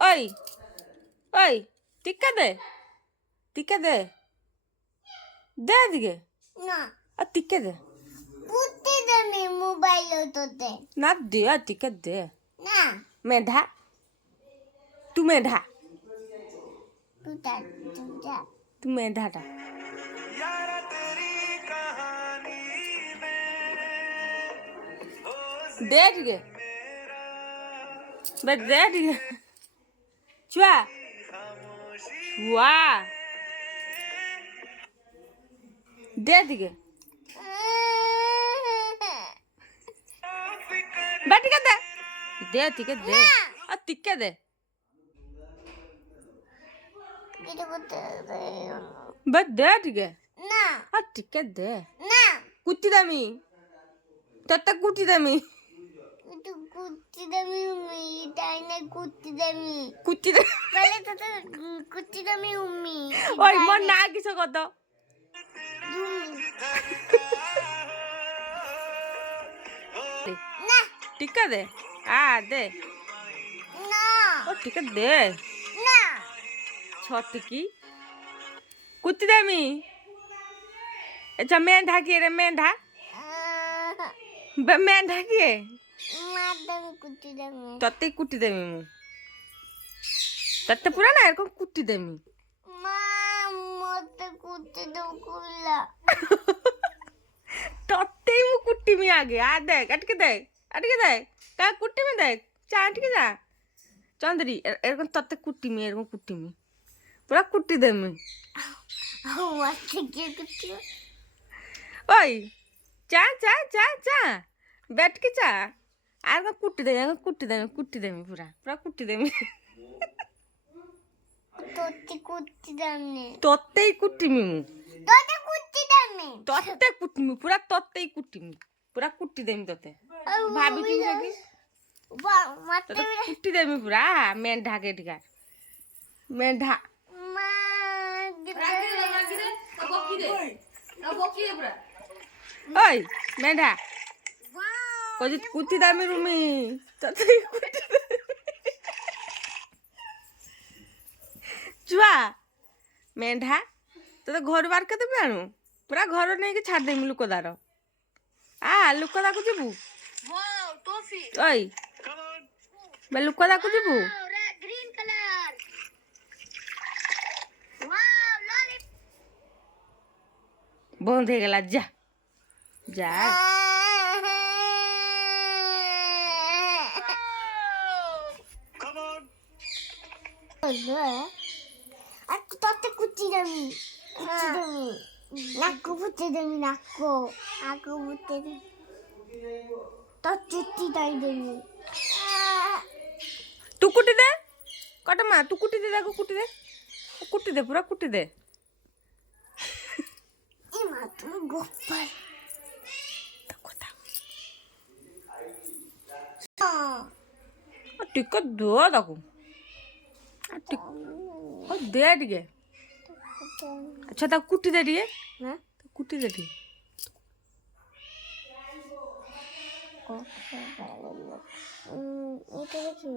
ওই ওই টিকা দে দে এদিকে না আর টিকা দে কুত্তি দেমি মোবাইল তোতে না দে আর টিকা দে না মেধা তু মেধা তুটা তুটা তু মেধাটা দে টিকে বে দে টিকে छुआ छुआ दे दिगे बैठ के दे टिके दे और टिके दे बस दे टिके ना और टिके दे ना कुत्ती दमी तत्ता कुत्ती दमी तू कुत्ती दमी उम्मी ताई ने कुत्ती दमी कुत्ती दे पहले तो कुत्ती दमी उम्मी ओए मन ना किसो कत ना टिका दे आ दे ना ओ टिका दे ना छटिकी कुत्ती दमी अच्छा मेंढा किए रे मेंढा मेंढा किए मादम कुत्ती दमी तत्ते कुट्टी देमी मु तत्ते पूरा ना एरकम कुट्टी देमी मां मत कुत्ती दो कुल्ला तत्ते मु कुट्टी में आगे आ देख अटके दे का कुट्टी में देख चाट के जा चंद्री एरकम तत्ते कुट्टी में पूरा कुट्टी देमी मत के कुत्ती ओए चा चा चा चा बैठ के चा आर का कुट्टी देमी पूरा कुट्टी देमी तोती कुत्ती दमी तत्ते कुट्टी में मु तोते कुत्ती दमी तत्ते कुट्टी में पूरा तत्ते कुट्टी में पूरा कुट्टी देमी तते भाभी की सकी मत तो कुट्टी देमी पूरा मेंढा के ढिकार मेंढा ओए मेंढा कोजी कुट्टी दामी रूमी तते कुट्टी छुआ मेंढा तो घर बार के देबे आनु पूरा घर नहीं के छाड़ देमी लुकदार आ लुकदा को जीबू वाओ टॉफी ओए बे लुकदा को जीबू ग्रीन कलर वाओ लॉलीपॉप बंद हो गला जा जा तोते कुत्ती दमी नाको कुत्ती दमी नाको आको कुत्ती दमी तो चुट्टी दाई दमी तू कुटी दे कटमा तू कुटी दे देखो कुटी दे पूरा कुटी दे ए मा तुम गोपर टिक दो ताकू दे टिके अच्छा ताकू कुटी दे टिके ना कुटी दे टिके এটা কি